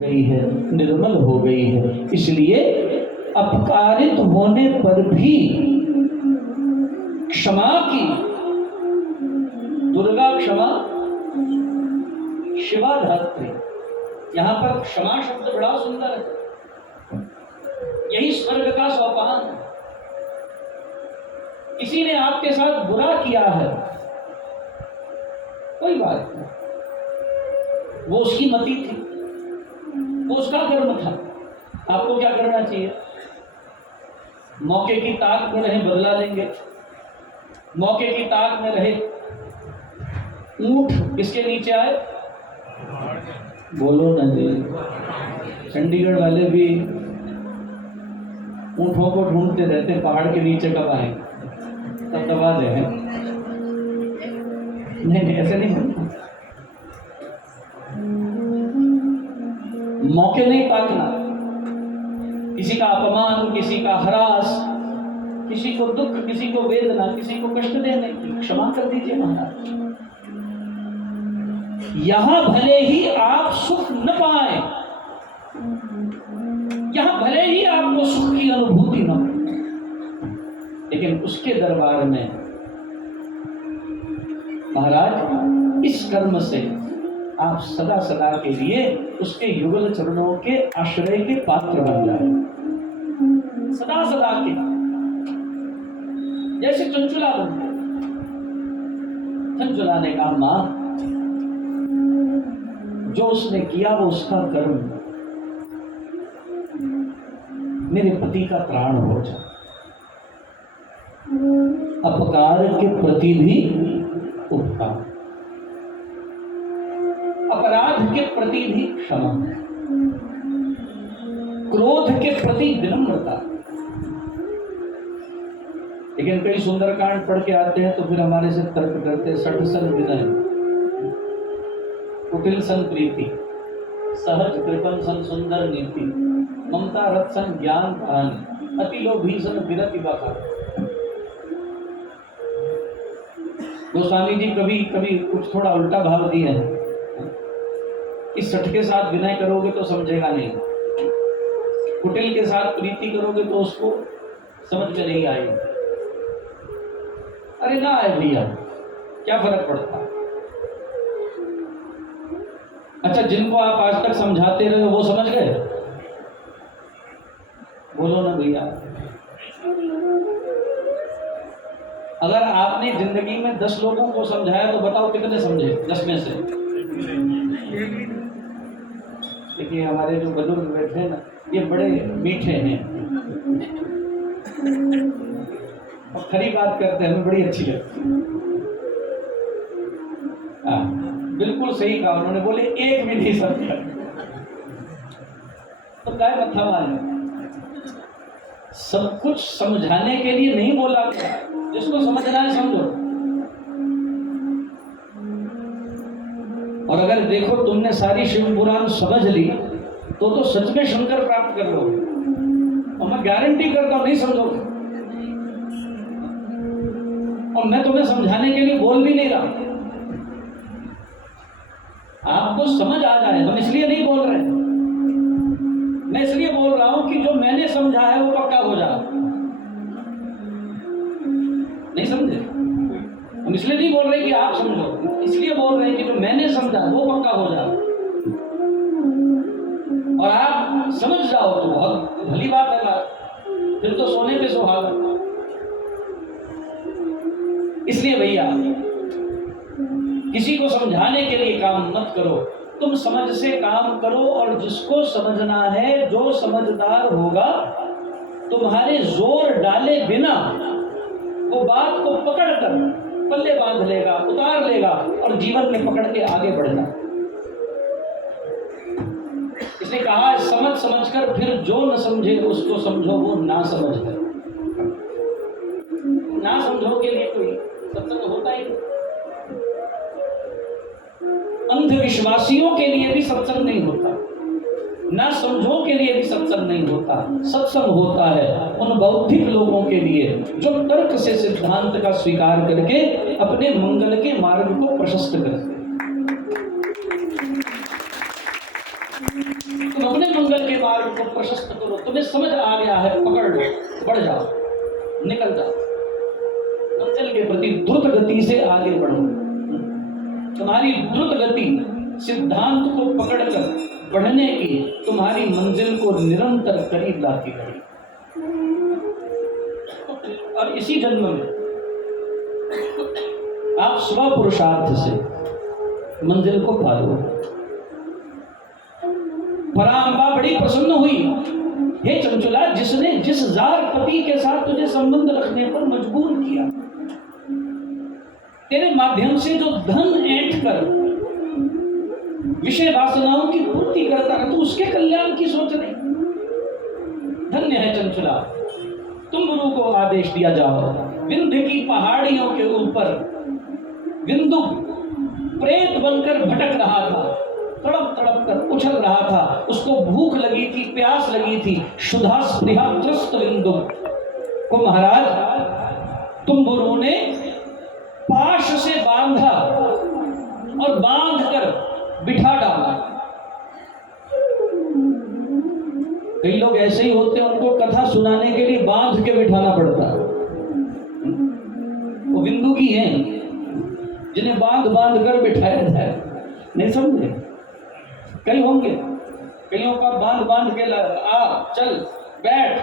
गई है, निर्मल हो गई है। इसलिए अपकारित होने पर भी क्षमा की, दुर्गा क्षमा शिवा धात्री। यहां पर क्षमा शब्द बड़ा सुंदर है, यही स्वर्ग का सोपान है। किसी ने आपके साथ बुरा किया है, कोई बात नहीं, वो उसकी मति थी, वो उसका कर्म था। आपको क्या करना चाहिए? मौके की ताक में रहे बदला लेंगे, मौके की ताक में रहे। ऊंट किसके नीचे आए? बोलो ना जी। चंडीगढ़ वाले भी ऊंटों को ढूंढते रहते, पहाड़ के नीचे कब आए, तब दबा दे। नहीं ऐसे नहीं होता। मौके नहीं ताकना, किसी का अपमान, किसी का हरास, किसी को दुख, किसी को वेदना, किसी को कष्ट देने की क्षमा कर दीजिए महाराज। यहां भले ही आप सुख न पाए, यहां भले ही आपको सुख की अनुभूति न हो, लेकिन उसके दरबार में महाराज इस कर्म से आप सदा सदा के लिए उसके युगल चरणों के आश्रय के पात्र बन जाए, सदा सदा के। जैसे चंचुला बन गए, चंचुला ने कहा मां, जो उसने किया वो उसका कर्म, मेरे पति का प्राण हो जाए। अपकार के प्रति भी उपकार, अपराध के प्रति भी क्षमा, क्रोध के प्रति विनम्रता। लेकिन कई सुंदरकांड पढ़ के आते हैं तो फिर हमारे से तर्क करते, सठ सन विनय, कुटिल सन प्रीति, सहज कृपन सन सुंदर नीति, ममता रथ सन ज्ञान कहानी, अति लोभी सन विरति बखान। गोस्वामी जी कभी कभी कुछ थोड़ा उल्टा भाव दिए हैं कि सठ के साथ विनय करोगे तो समझेगा नहीं, कुटिल के साथ प्रीति करोगे तो उसको समझ में नहीं आएगी। अरे ना आए भैया, क्या फर्क पड़ता है? अच्छा, जिनको आप आज तक समझाते रहे वो समझ गए? बोलो ना भैया। अगर आपने जिंदगी में 10 लोगों को समझाया तो बताओ कितने समझे 10 में से? देखिए हमारे जो बुजुर्ग बैठे हैं ना, ये बड़े मीठे हैं और खरी बात करते हैं, हमें बड़ी अच्छी लगती है। बिल्कुल सही कहा उन्होंने, बोले एक भी नहीं समझा तो क्या मत्था मारना। सब कुछ समझाने के लिए नहीं बोला, जिसको समझना है समझो। और अगर देखो तुमने सारी शिव पुराण समझ ली तो सच में शंकर प्राप्त कर लोगे, और मैं गारंटी करता हूं नहीं समझोगे। और मैं तुम्हें समझाने के लिए बोल भी नहीं रहा, आपको समझ आ जाए, हम इसलिए नहीं बोल रहे। मैं इसलिए बोल रहा हूं कि जो मैंने समझा है वो पक्का हो जाए। नहीं समझे? हम इसलिए नहीं बोल रहे कि आप समझो, इसलिए बोल रहे हैं कि जो मैंने समझा वो पक्का हो जाए। और आप समझ जाओ तो बहुत भली बात है बात, फिर तो सोने पे सुहागा। इसलिए भैया किसी को समझाने के लिए काम मत करो, तुम समझ से काम करो। और जिसको समझना है, जो समझदार होगा, तुम्हारे जोर डाले बिना वो बात को पकड़कर पल्ले बांध लेगा, उतार लेगा और जीवन में पकड़ के आगे बढ़ना। इसने कहा समझ समझकर फिर जो न समझे उसको समझो वो ना समझ है। ना समझो के लिए कोई सत्संग होता ही नहीं। अंधविश्वासियों के लिए भी सत्संग नहीं होता, ना समझो के लिए भी सत्संग नहीं होता। सत्संग होता है उन बौद्धिक लोगों के लिए जो तर्क से सिद्धांत का स्वीकार करके अपने मंगल के मार्ग को प्रशस्त करते हैं। तुम अपने मंगल के मार्ग को प्रशस्त करो, तुम्हें समझ आ गया है, पकड़ लो, बढ़ जाओ, निकल जाओ, मंजिल के प्रति द्रुत गति से आगे बढ़ो। तुम्हारी द्रुत गति सिद्धांत को पकड़कर बढ़ने की तुम्हारी मंजिल को निरंतर करीब लाती रहेगी। और इसी जन्म में आप स्व पुरुषार्थ से मंजिल को पालो। परांबा बड़ी प्रसन्न हुई, हे चंचुला, जिसने जिस जार पति के साथ तुझे संबंध रखने पर मजबूर किया, तेरे माध्यम से जो धन ऐंठ कर विषय वासनाओं की पूर्ति करता है, तो उसके कल्याण की सोच नहीं। धन्य है चंचुला, तुम गुरु को आदेश दिया जाओ। विंध्य की पहाड़ियों के ऊपर विंदु प्रेत बनकर भटक रहा था, तड़प तड़प कर उछल रहा था, उसको भूख लगी थी, प्यास लगी थी। शुद्धा स्पृहा त्रस्त विंदु को महाराज तुम गुरु ने पाश से बांधा और बांध कर बिठा डाला। कई लोग ऐसे ही होते हैं, उनको कथा सुनाने के लिए बांध के बिठाना पड़ता है। वो बिंदु की हैं जिन्हें बांध बांध कर बिठाया जाए, नहीं समझे? कई होंगे, कईयों का बांध बांध के आ चल बैठ,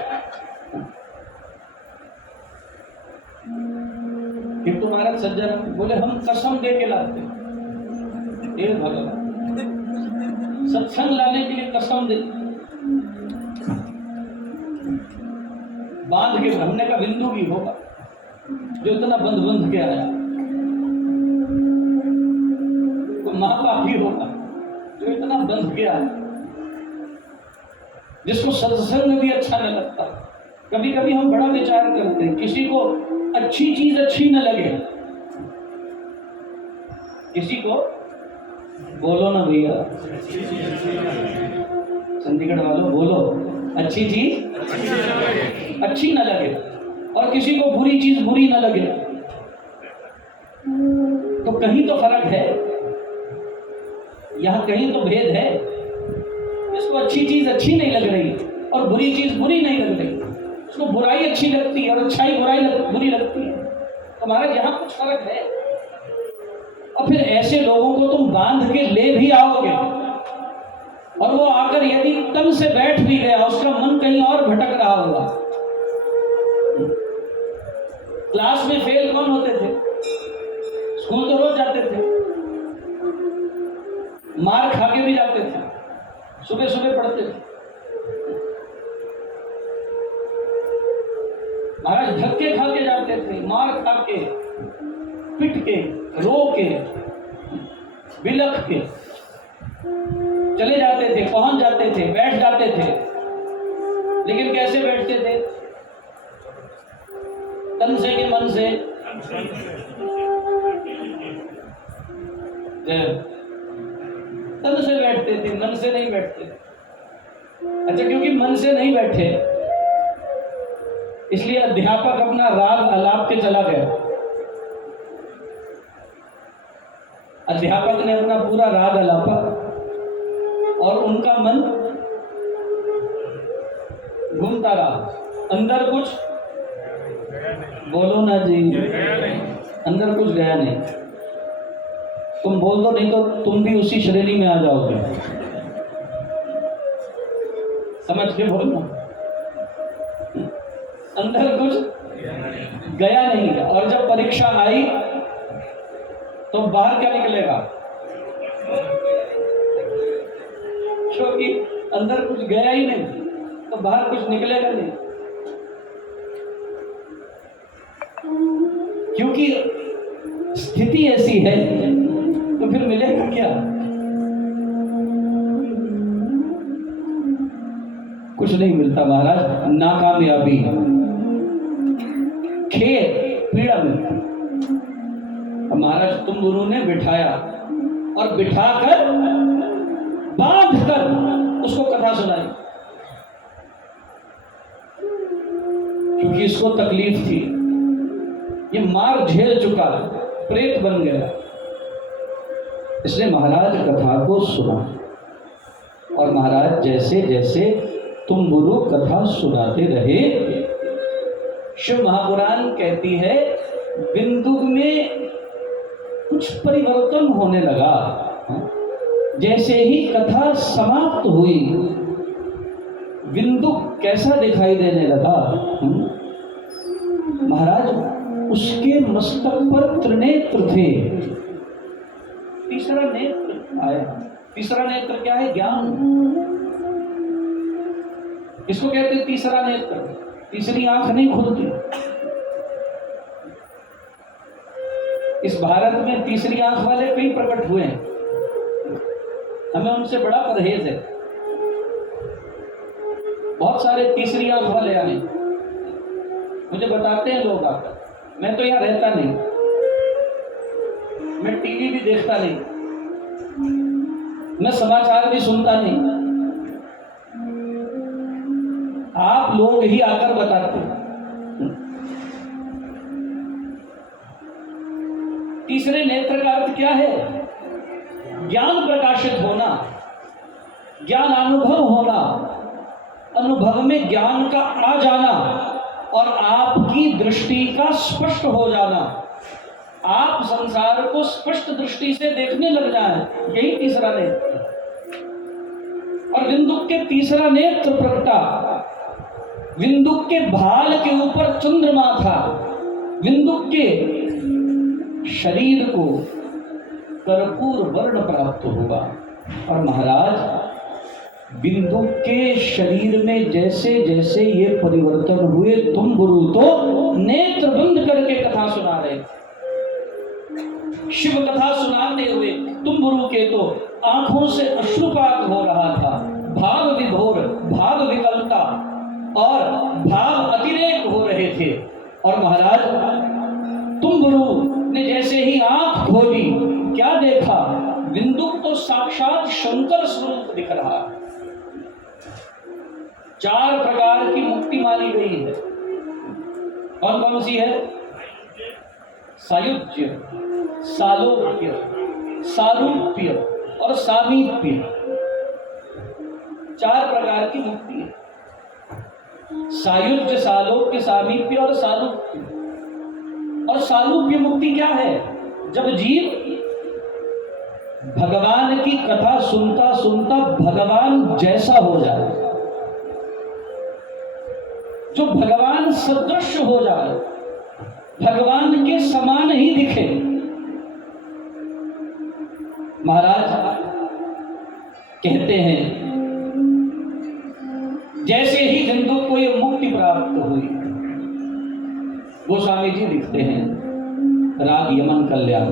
फिर तुम्हारा सज्जन बोले हम कसम दे के लाते, हे भगवान, सत्संग लाने के लिए कसम दे, बांध के। हमने का बिंदु भी होगा जो इतना बंध बंध के आया, तो माँ बाप भी होगा जो इतना बंध के आया, जिसको सत्संग भी अच्छा न लगता। कभी कभी हम बड़ा विचार करते हैं, किसी को अच्छी चीज अच्छी न लगे, किसी को बोलो ना भैया, चंडीगढ़ वालों बोलो, अच्छी चीज अच्छी न लगे और किसी को बुरी चीज बुरी न लगे, तो कहीं तो फर्क है, यहां कहीं तो भेद है। इसको अच्छी चीज अच्छी नहीं लग रही और बुरी चीज बुरी नहीं लग रही, उसको बुराई अच्छी लगती है और अच्छाई बुरी लगती है। तुम्हारा यहाँ कुछ फर्क है। और फिर ऐसे लोगों को तुम बांध के ले भी आओगे और वो आकर यदि तन से बैठ भी गया, उसका मन कहीं और भटक रहा होगा। क्लास में फेल कौन होते थे? स्कूल तो रोज जाते थे, मार खा के भी जाते थे, सुबह सुबह पढ़ते थे। महाराज धक्के खा के जाते थे, मार खा के, पिट के, रो के, बिलख के चले जाते थे, पहुंच जाते थे, बैठ जाते थे। लेकिन कैसे बैठते थे? तन से कि मन से? तन से बैठते थे, मन से नहीं बैठते। अच्छा, क्योंकि मन से नहीं बैठे इसलिए अध्यापक अपना राग आलाप के चला गया। अध्यापक ने अपना पूरा राग आलापा और उनका मन घूमता रहा, अंदर कुछ बोलो ना जी, अंदर कुछ गया नहीं। तुम बोल दो, नहीं तो तुम भी उसी श्रेणी में आ जाओगे। समझ के बोलना, अंदर कुछ गया नहीं। और जब परीक्षा आई तो बाहर क्या निकलेगा? क्योंकि अंदर कुछ गया ही नहीं तो बाहर कुछ निकलेगा नहीं। क्योंकि स्थिति ऐसी है, तो फिर मिलेगा क्या? कुछ नहीं मिलता महाराज, नाकामयाबी, खेद, पीड़ा मिलता। महाराज तुम गुरु ने बिठाया और बिठाकर बांध कर उसको कथा सुनाई, क्योंकि इसको तकलीफ थी, ये मार झेल चुका, प्रेत बन गया। इसने महाराज कथा को सुना और महाराज जैसे जैसे तुम गुरु कथा सुनाते रहे, शिव महापुराण कहती है बिंदुक में कुछ परिवर्तन होने लगा। जैसे ही कथा समाप्त हुई, बिंदुक कैसा दिखाई देने लगा महाराज, उसके मस्तक पर त्रिनेत्र थे। तीसरा नेत्र आया। तीसरा नेत्र क्या है? ज्ञान। इसको कहते हैं तीसरा नेत्र। तीसरी आंख नहीं खुलती। इस भारत में तीसरी आंख वाले कई प्रकट हुए हैं, हमें उनसे बड़ा परहेज है। बहुत सारे तीसरी आंख वाले आए, मुझे बताते हैं लोग आकर। मैं तो यहाँ रहता नहीं, मैं टीवी भी देखता नहीं, मैं समाचार भी सुनता नहीं, आप लोग ही आकर बताते हैं। तीसरे नेत्र का अर्थ क्या है? ज्ञान प्रकाशित होना, ज्ञान अनुभव होना, अनुभव में ज्ञान का आ जाना और आपकी दृष्टि का स्पष्ट हो जाना, आप संसार को स्पष्ट दृष्टि से देखने लग जाए, यही तीसरा नेत्र। और बिंदुक के तीसरा नेत्र प्रकटा। बिंदुक के भाल के ऊपर चंद्रमा था। बिंदुक के शरीर को कर्पूर वर्ण प्राप्त हुआ। और महाराज बिंदु के शरीर में जैसे जैसे ये परिवर्तन हुए, तुम गुरु तो नेत्र बंद करके कथा सुना रहे, शिव कथा सुनाते हुए तुम गुरु के तो आंखों से अश्रुपात हो रहा था, भाव विभोर, भाव विकलता और भाव अतिरेक हो रहे थे। और महाराज तुम गुरु ने जैसे ही आंख खोली, क्या देखा? बिंदुक तो साक्षात शंकर स्वरूप दिख रहा। 4 प्रकार की मुक्ति मानी गई है। कौन कौन सी है? सायुज्य, सालोक्य, सारूप्य और सामीप्य। 4 प्रकार की मुक्ति है। सायुज्य, सालोक्य, सामीप्य और सारूप्य। और सारूप्य मुक्ति क्या है? जब जीव भगवान की कथा सुनता सुनता भगवान जैसा हो जाए, जो भगवान सदृश हो जाए, भगवान के समान ही दिखे। महाराज कहते हैं जैसे ही बिंदु को ये मुक्ति प्राप्त हुई, गोस्वामी जी लिखते हैं राग यमन कल्याण।